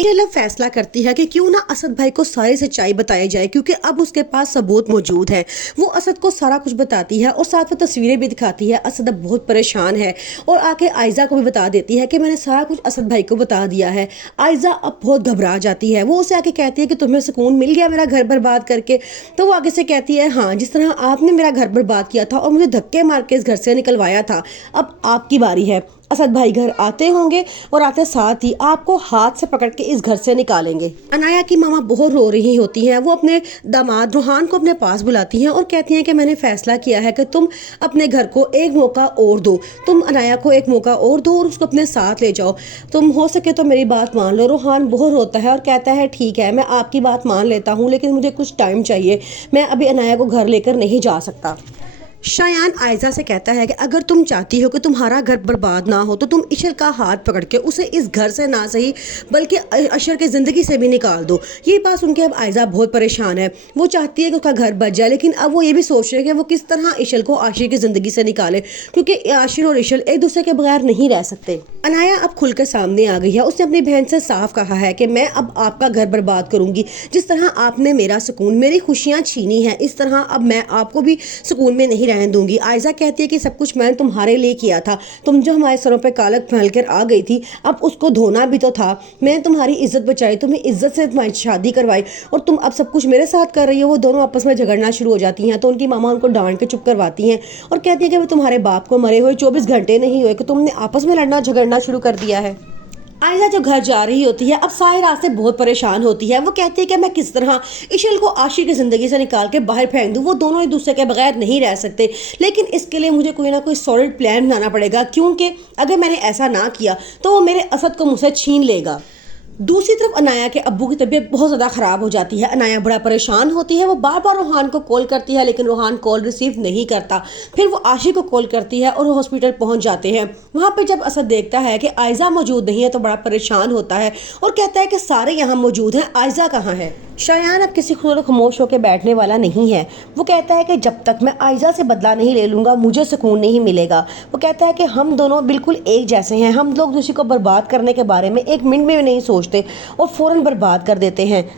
इशल अब फैसला करती है कि क्यों ना असद भाई को सारी सच्चाई बताई जाए, क्योंकि अब उसके पास सबूत मौजूद है। वो असद को सारा कुछ बताती है और साथ में तस्वीरें भी दिखाती है। असद अब बहुत परेशान है और आके आयजा को भी बता देती है कि मैंने सारा कुछ असद भाई को बता दिया है। आयजा अब बहुत घबरा जाती है। वो उसे आके कहती है कि तुम्हें सुकून मिल गया मेरा घर बर्बाद करके। तो वो आगे से कहती है, हाँ, जिस तरह आपने मेरा घर बर्बाद किया था और मुझे धक्के मार के इस घर से निकलवाया था, अब आपकी बारी है। असद भाई घर आते होंगे और आते साथ ही आपको हाथ से पकड़ के इस घर से निकालेंगे। अनाया की मामा बहुत रो रही होती हैं। वो अपने दामाद रूहान को अपने पास बुलाती हैं और कहती हैं कि मैंने फैसला किया है कि तुम अपने घर को एक मौका और दो, तुम अनाया को एक मौका और दो और उसको अपने साथ ले जाओ। तुम हो सके तो मेरी बात मान लो। रूहान बहुत रोता है और कहता है, ठीक है, मैं आपकी बात मान लेता हूँ, लेकिन मुझे कुछ टाइम चाहिए, मैं अभी अनाया को घर लेकर नहीं जा सकता। शायान आयजा से कहता है कि अगर तुम चाहती हो कि तुम्हारा घर बर्बाद ना हो तो तुम इशर का हाथ पकड़ के उसे इस घर से ना सही बल्कि अशर की ज़िंदगी से भी निकाल दो। ये बात सुन के अब आयजा बहुत परेशान है। वो चाहती है कि उसका घर बच जाए, लेकिन अब वो ये भी सोच रही है कि वो किस तरह इशर को आशिर की ज़िंदगी से निकाले, क्योंकि आशिर और इशर एक दूसरे के बगैर नहीं रह सकते। अनाया अब खुलकर सामने आ गई है। उसने अपनी बहन से साफ कहा है कि मैं अब आपका घर बर्बाद करूंगी। जिस तरह आपने मेरा सुकून, मेरी खुशियाँ छीनी हैं, इस तरह अब मैं आपको भी सुकून में नहीं रहने दूंगी। आयजा कहती है कि सब कुछ मैंने तुम्हारे लिए किया था। तुम जो हमारे सरों पे कालक फैल कर आ गई थी, अब उसको धोना भी तो था। मैंने तुम्हारी इज्जत बचाई, तुम्हें इज्जत से तुम्हारी शादी करवाई और तुम अब सब कुछ मेरे साथ कर रही हो। वो दोनों आपस में झगड़ना शुरू हो जाती हैं। तो उनकी मामा उनको डांट के चुप करवाती हैं और कहती है कि तुम्हारे बाप को मरे हुए 24 घंटे नहीं हुए कि तुमने आपस में लड़ना झगड़ना शुरू कर दिया है। आयजा जो घर जा रही होती है अब सारी रात से बहुत परेशान होती है। वो कहती है कि मैं किस तरह इशल को आशिर की ज़िंदगी से निकाल के बाहर फेंक दूँ। वो दोनों एक दूसरे के बगैर नहीं रह सकते, लेकिन इसके लिए मुझे कोई ना कोई सॉलिड प्लान बनाना पड़ेगा, क्योंकि अगर मैंने ऐसा ना किया तो वो मेरे असद को मुझसे छीन लेगा। दूसरी तरफ अनाया के अब्बू की तबीयत बहुत ज़्यादा ख़राब हो जाती है। अनाया बड़ा परेशान होती है। वो बार बार रूहान को कॉल करती है, लेकिन रूहान कॉल रिसीव नहीं करता। फिर वो आशिक को कॉल करती है और वो हॉस्पिटल पहुंच जाते हैं। वहाँ पे जब असद देखता है कि आयजा मौजूद नहीं है तो बड़ा परेशान होता है और कहता है कि सारे यहाँ मौजूद हैं, आयजा कहाँ है। शायान अब किसी को खामोश होकर बैठने वाला नहीं है। वो कहता है कि जब तक मैं आयजा से बदला नहीं ले लूँगा मुझे सुकून नहीं मिलेगा। वो कहता है कि हम दोनों बिल्कुल एक जैसे हैं। हम लोग दूसरे को बर्बाद करने के बारे में एक मिनट में भी नहीं सोचते और फ़ौरन बर्बाद कर देते हैं।